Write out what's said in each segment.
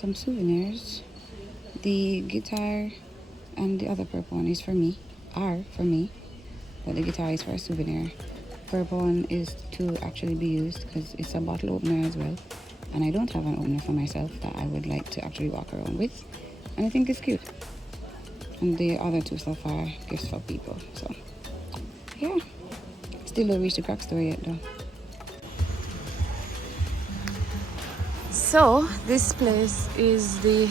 some souvenirs. The guitar and the other purple one is for me, but the guitar is for a souvenir. Purple one is to actually be used because it's a bottle opener as well, and I don't have an opener for myself that I would like to actually walk around with, and I think it's cute. And the other two stuff are gifts for people. So yeah, still don't reach the crack store yet though. So this place is the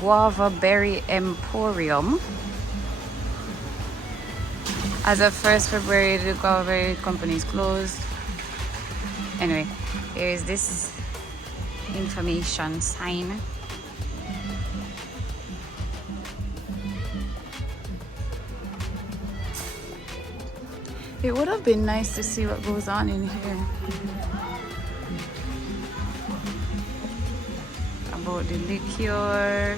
Guava Berry Emporium. As of 1st February, the Guava Berry company is closed. Anyway, here is this information sign. It would have been nice to see what goes on in here. About the liqueur.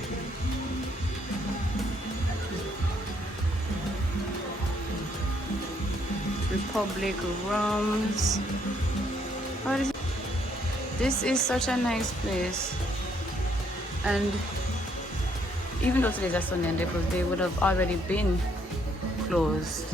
Republic rums. What is it? This is such a nice place. And even though today's a Sunday and they would have already been closed.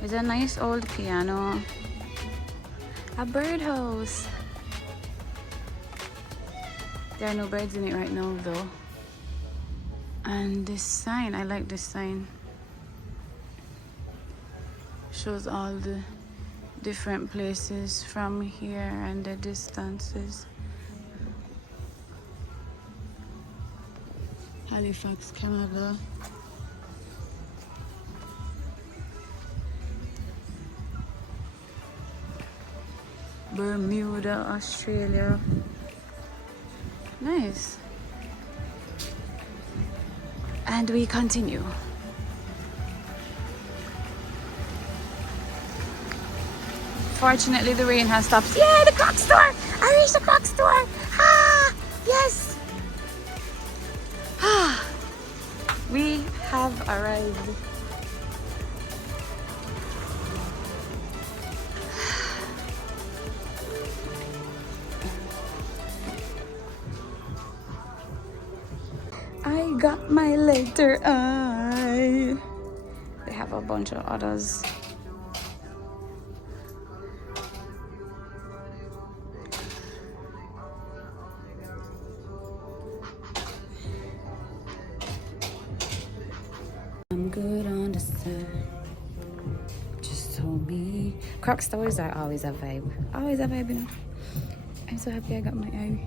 There's a nice old piano. A birdhouse. There are no birds in it right now though. And this sign, I like this sign. Shows all the different places from here and the distances. Halifax, Canada. Bermuda, Australia. Nice. And we continue. Fortunately, the rain has stopped. Yay, the Croc store! I reached the Croc store! Ah, yes! Ah, we have arrived. I got my letter I. They have a bunch of others. I'm good on the side. Just told me. Croc stores are always a vibe. Always a vibe, you know. I'm so happy I got my eye.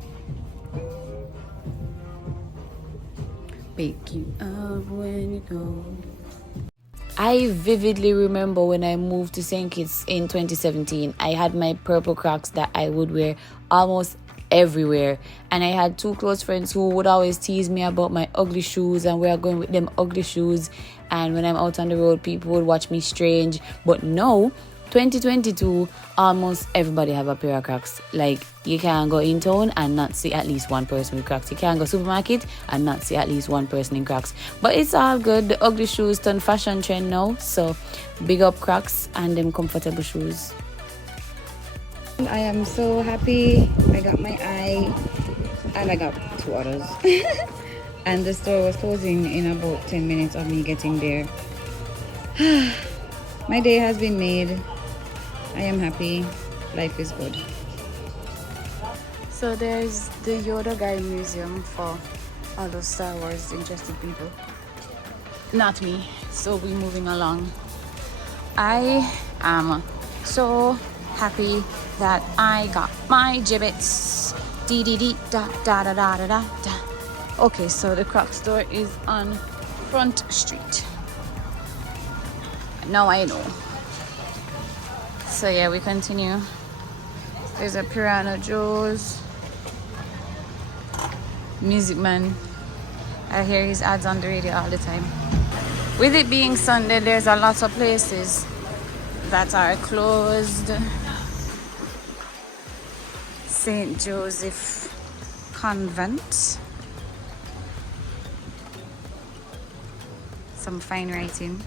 Wake you up when you go. I vividly remember when I moved to St. Kitts in 2017. I had my purple Crocs that I would wear almost everywhere, and I had two close friends who would always tease me about my ugly shoes and where I'm going with them ugly shoes, and when I'm out on the road people would watch me strange. But now 2022, almost everybody have a pair of Crocs. Like, you can't go in town and not see at least one person with Crocs. You can't go supermarket and not see at least one person in Crocs. But it's all good. The ugly shoes turn fashion trend now. So big up Crocs and them comfortable shoes. I am so happy. I got my eye and I got two others. And the store was closing in about 10 minutes of me getting there. My day has been made. I am happy. Life is good. So there's the Yoda Guy Museum for all those Star Wars interested people. Not me. So we're moving along. I am so happy that I got my gibbets. Dee dee dee da da da da da da. Okay, so the Croc store is on Front Street. Now I know. So yeah, we continue. There's a Piranha Joe's. Music Man. I hear his ads on the radio all the time. With it being Sunday, there's a lot of places that are closed. St. Joseph Convent. Some fine writing.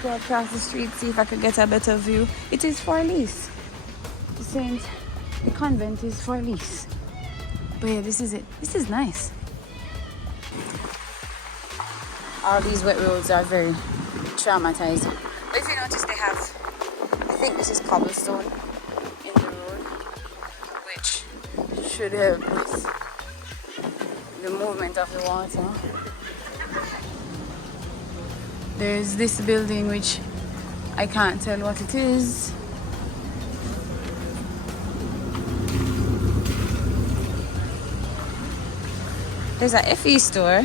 Go across the street, see if I could get a better view. It is for lease. The convent is for lease. But yeah, this is it. This is nice. All these wet roads are very traumatizing. But if you notice, they have, I think this is cobblestone in the road, which should help with the movement of the water. There's this building which I can't tell what it is. There's a FE store.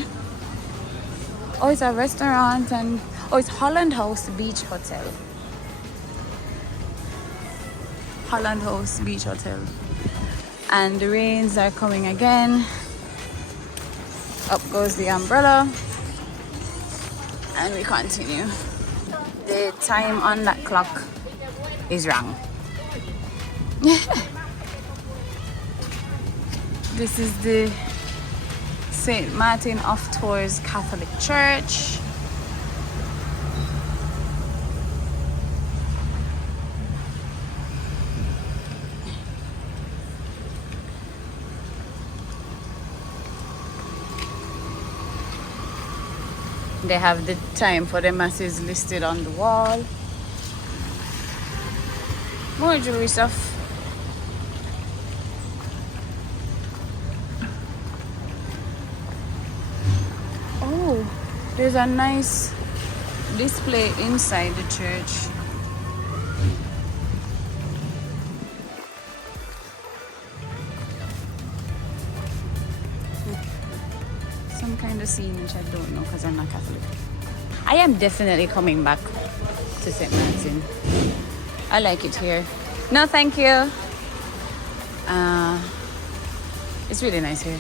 Oh, it's a restaurant, and oh, it's Holland House Beach Hotel. Holland House Beach Hotel. And the rains are coming again. Up goes the umbrella. And we continue. The time on that clock is wrong. This is the St. Maarten of Tours Catholic Church. They have the time for the masses listed on the wall. More jewelry stuff. Oh, there's a nice display inside the church. Some kind of scene which I don't know because I'm not Catholic. I am definitely coming back to St. Maarten. I like it here. No, thank you. It's really nice here.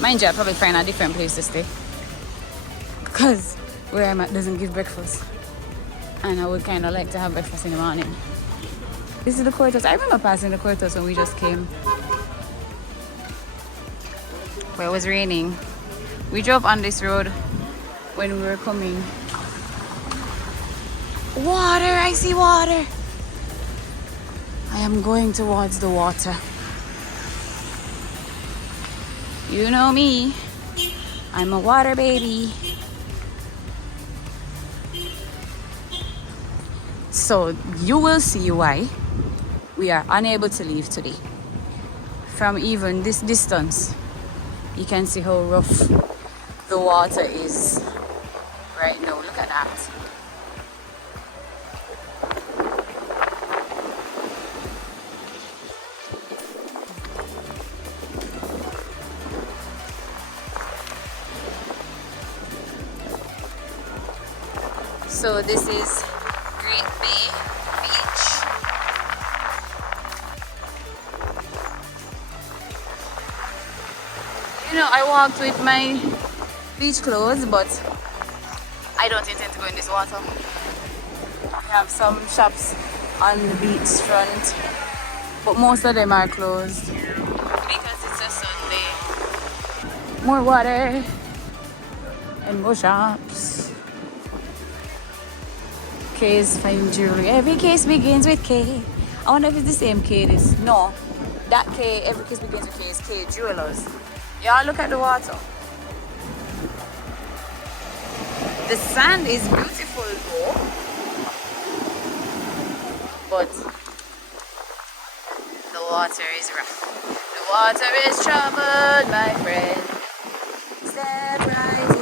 Mind you, I'll probably find a different place to stay because where I'm at doesn't give breakfast, and I would kind of like to have breakfast in the morning. This is the courthouse. I remember passing the courthouse when we just came, where it was raining. We drove on this road when we were coming. Water! I see water! I am going towards the water. You know me. I'm a water baby. So you will see why we are unable to leave today. From even this distance, you can see how rough the water is right now. Look at that. So this is Great Bay Beach. You know, I walked with my beach clothes, but I don't intend to go in this water. We have some shops on the beach front, but most of them are closed because it's a Sunday. More water and more shops. K's fine jewelry. Every case begins with K. I wonder if it's the same K this. No. That K, every case begins with K is K Jewelers. Y'all look at the water. The sand is beautiful though. But the water is rough. The water is troubled, my friend. Step right in.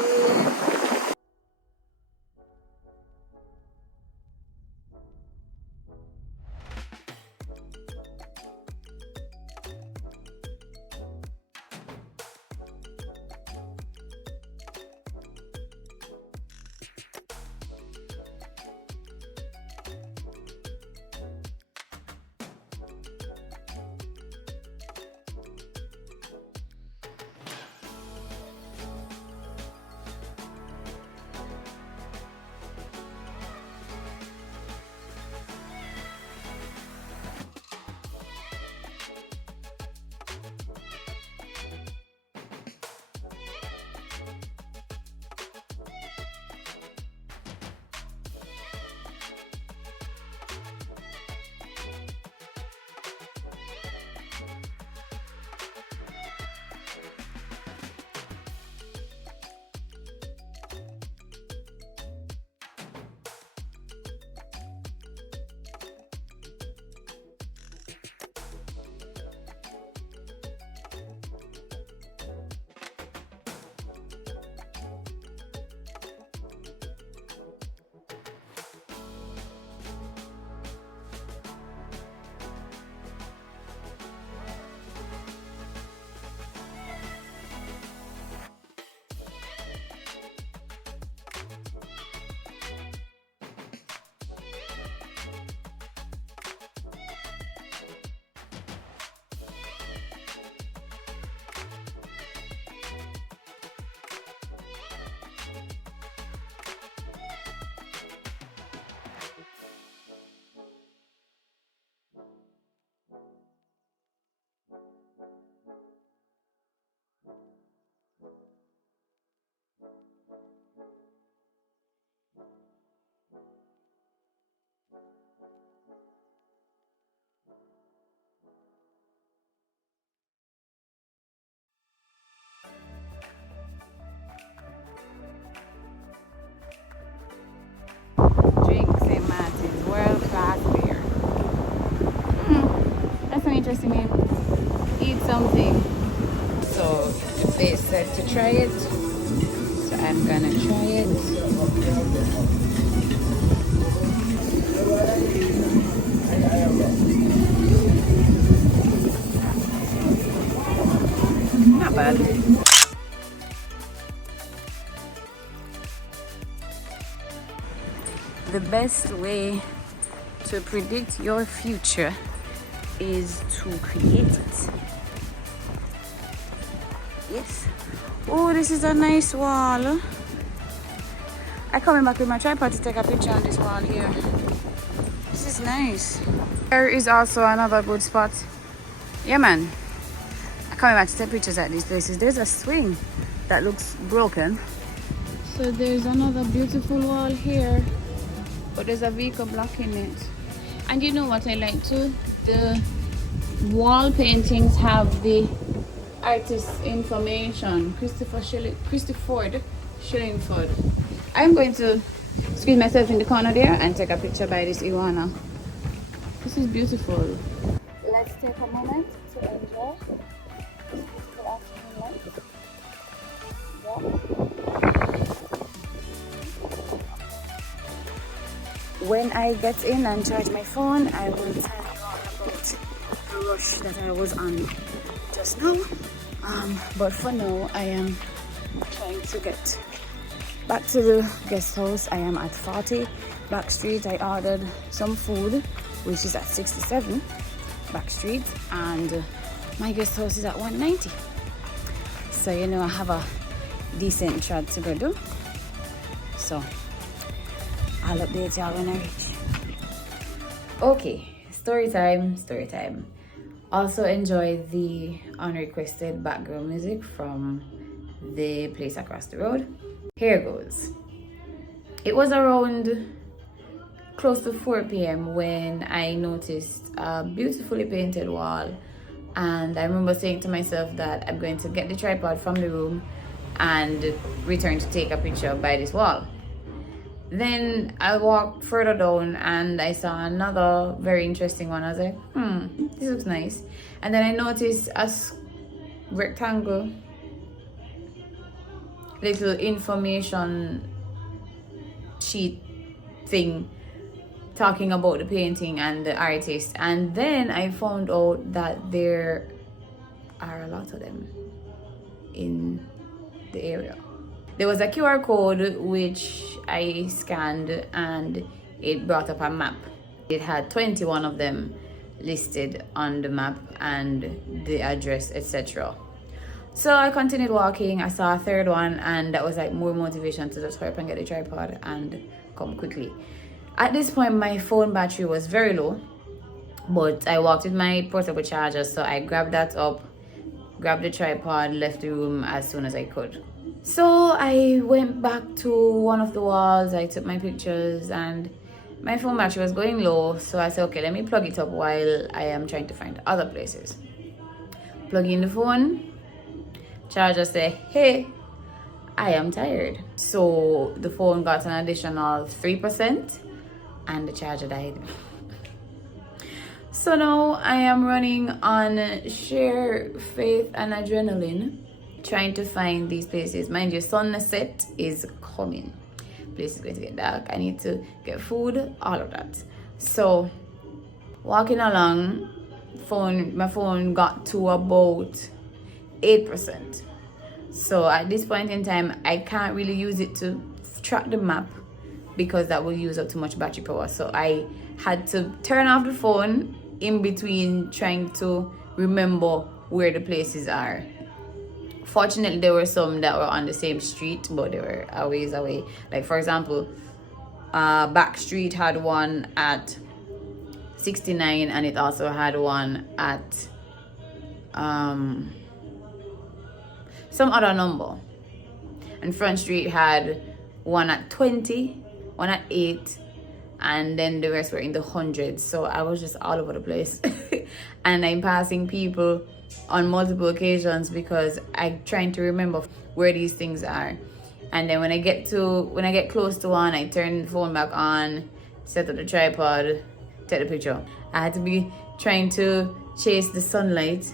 something. So the place said to try it. So I'm gonna try it. Not bad. The best way to predict your future is to create it. Yes. Oh, this is a nice wall. I'm coming back with my tripod to take a picture on this wall here. This is nice. There is also another good spot. Yeah, man. I'm coming back to take pictures at these places. There's a swing that looks broken. So there's another beautiful wall here, but there's a vehicle blocking it. And you know what I like too? The wall paintings have the artist's information. Christopher Shillingford. I'm going to squeeze myself in the corner there and take a picture by this iguana. This is beautiful. Let's take a moment to enjoy this beautiful afternoon light. When I get in and charge my phone, I will tell you all about the rush that I was on just now. But for now, I am trying to get back to the guest house. I am at 40 Back Street. I ordered some food, which is at 67 Back Street, and my guest house is at 190. So you know I have a decent trot to go do. So I'll update y'all when I reach. Okay, story time. Also enjoy the unrequested background music from the place across the road. Here goes. It was around close to 4 p.m. when I noticed a beautifully painted wall, and I remember saying to myself that I'm going to get the tripod from the room and return to take a picture by this wall. Then I walked further down and I saw another very interesting one. I was like, this looks nice. And then I noticed a rectangle little information sheet thing talking about the painting and the artist. And then I found out that there are a lot of them in the area. There was a QR code which I scanned and it brought up a map. It had 21 of them listed on the map and the address, etc. So I continued walking. I saw a third one, and that was like more motivation to just hurry up and get the tripod and come quickly. At this point, my phone battery was very low, but I walked with my portable charger, so I grabbed that up, grabbed the tripod, left the room as soon as I could. So I went back to one of the walls, I took my pictures, and my phone battery was going low, so I said, okay, let me plug it up while I am trying to find other places. Plug in the phone, charger say, hey, I am tired. So the phone got an additional 3% and the charger died. So now I am running on sheer faith and adrenaline, trying to find these places. Mind you, sunset is coming. Place is going to get dark. I need to get food, all of that. So walking along, my phone got to about 8%. So at this point in time, I can't really use it to track the map because that will use up too much battery power. So I had to turn off the phone in between trying to remember where the places are. Fortunately, there were some that were on the same street, but they were a ways away. Like for example, Back Street had one at 69, and it also had one at some other number. And Front Street had one at 20, one at 8, and then the rest were in the hundreds. So I was just all over the place. And I'm passing people on multiple occasions because I'm trying to remember where these things are. And then when I get close to one, I turn the phone back on, set up the tripod, take the picture. I had to be trying to chase the sunlight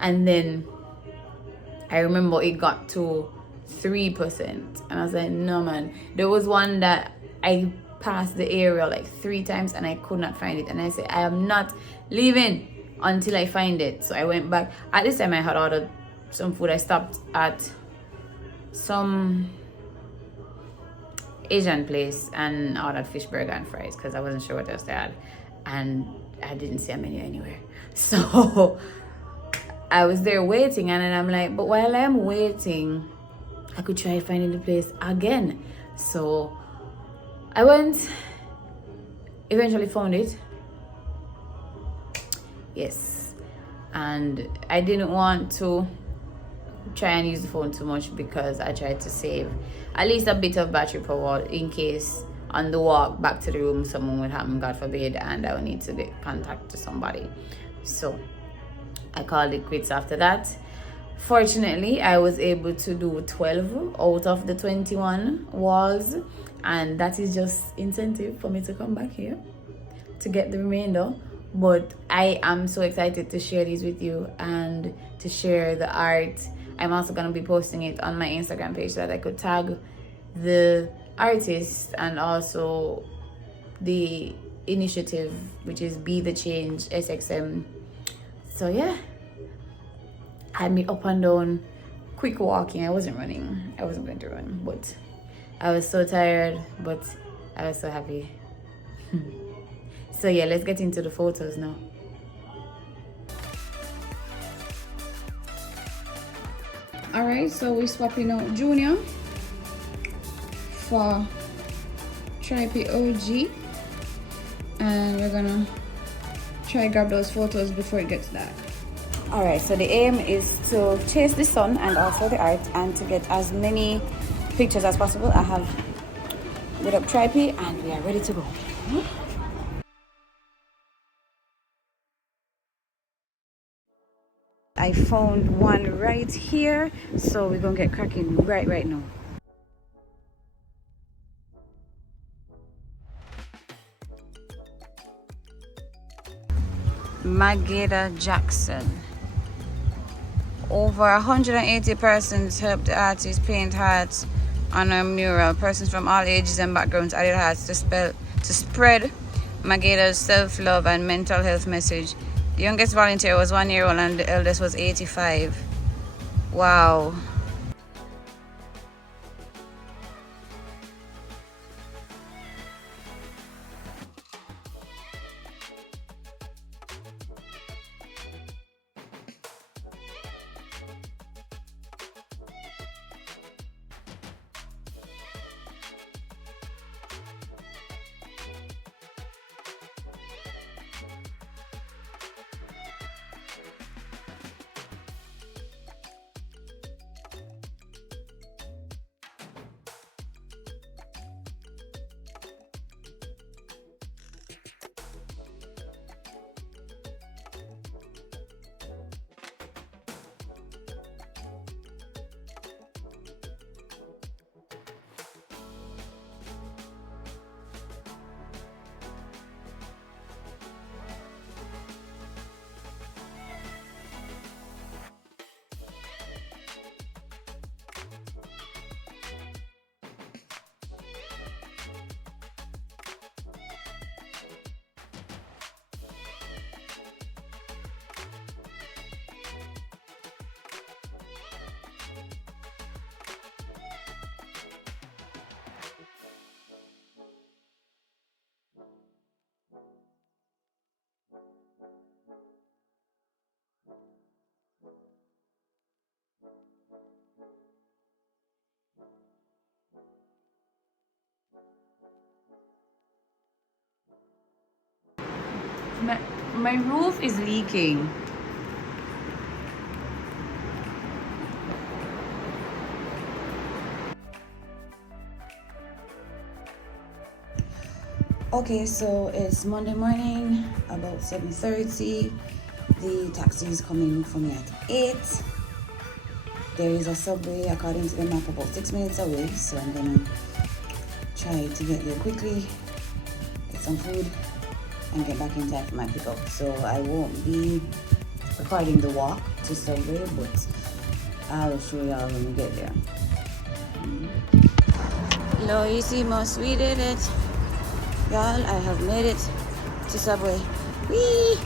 And then I remember it got to 3%. And I was like, no man. There was one that I passed the area like 3 times and I could not find it. And I said, I am not leaving until I find it. So I went back. At this time I had ordered some food. I stopped at some Asian place and ordered fish burger and fries because I wasn't sure what else they had. And I didn't see a menu anywhere. So I was there waiting, and then I'm like, but while I'm waiting, I could try finding the place again. So I went, eventually found it. Yes. And I didn't want to try and use the phone too much because I tried to save at least a bit of battery power in case on the walk back to the room someone would happen, God forbid, and I would need to get contact to somebody. So I called it quits after that. Fortunately, I was able to do 12 out of the 21 walls, and that is just incentive for me to come back here to get the remainder. But I am so excited to share these with you and to share the art. I'm also going to be posting it on my Instagram page so that I could tag the artist and also the initiative, which is Be the Change SXM. So yeah, had me up and down, quick walking. I wasn't running. I wasn't going to run, but I was so tired, but I was so happy. So yeah, let's get into the photos now. All right, so we're swapping out Junior for Tripy OG, and we're gonna try grab those photos before it gets dark. All right, so the aim is to chase the sun and also the art and to get as many pictures as possible. I have lit up Tripy and we are ready to go. I found one right here, so we're gonna get cracking right now. Mageda Jackson. Over 180 persons helped the artist paint hearts on a mural. Persons from all ages and backgrounds added hearts to spread Mageda's self-love and mental health message. The youngest volunteer was 1 year old and the eldest was 85. Wow. My roof is leaking. Okay, so it's Monday morning, about 7:30. The taxi is coming for me at 8. There is a subway according to the map about 6 minutes away, so I'm gonna try to get there quickly, get some food, and get back in time for my pickup. So I won't be recording the walk to Subway, but I'll show y'all when we get there. Lo hicimos, we did it. Y'all, I have made it to Subway. Whee!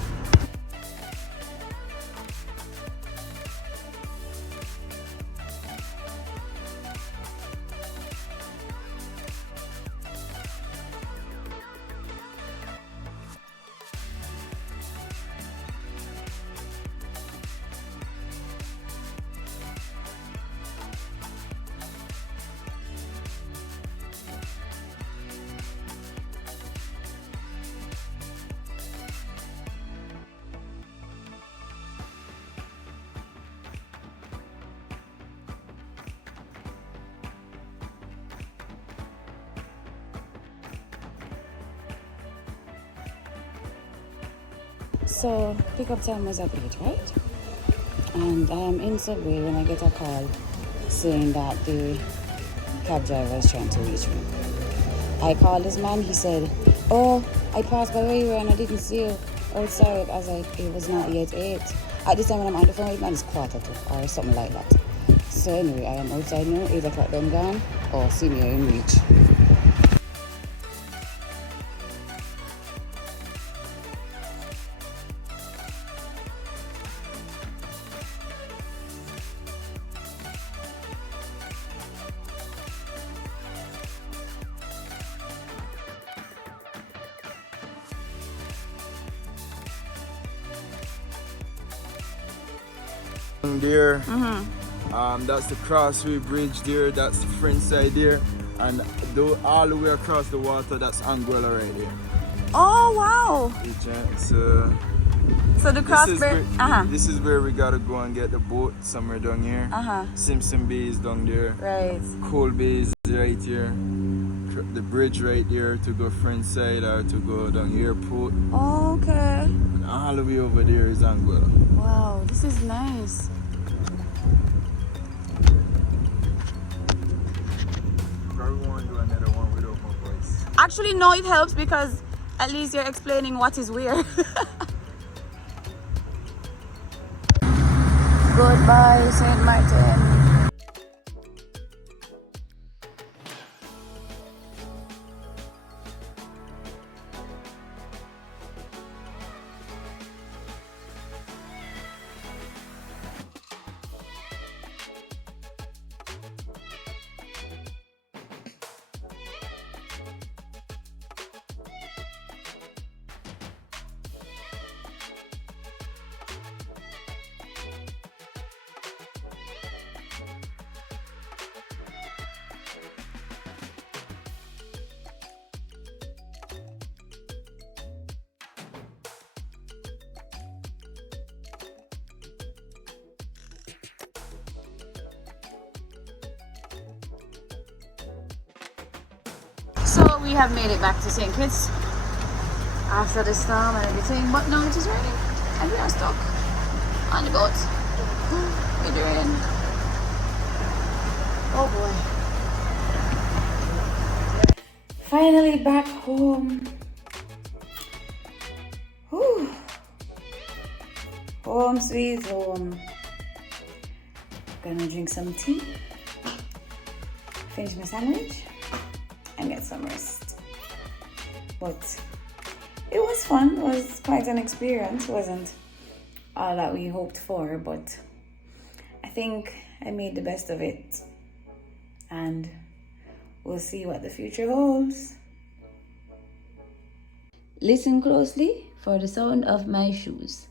So pickup time was at 8, right? And I am in Subway when I get a call saying that the cab driver is trying to reach me. I called this man, he said, oh, I passed by where you were and I didn't see you outside. I was like, it was not yet 8. At this time when I'm on the phone with man, it's 1:45 or something like that. So anyway, I am outside now, 8 o'clock done gone. Oh, see me in reach. There, that's the Crossway Bridge there, that's the French side there, and all the way across the water, that's Anguilla right there. Oh wow! So the Crossway. This is where we gotta go and get the boat somewhere down here. Simpson Bay is down there. Right. Cole Bay is right here. The bridge right there to go French side or to go down airport. Oh, okay. And all the way over there is Anguilla. Wow, this is nice. Probably won't do another one without my voice. Actually, no, it helps because at least you're explaining what is where. Goodbye, St. Maarten. So we have made it back to St. Kitts after the storm and everything, but now it is raining and we are stuck on the boat with the rain. Oh boy. Finally back home. Whew. Home sweet home. Gonna drink some tea, finish my sandwich and get some rest. But it was fun. It was quite an experience. It wasn't all that we hoped for, but I think I made the best of it, and we'll see what the future holds. Listen closely for the sound of my shoes.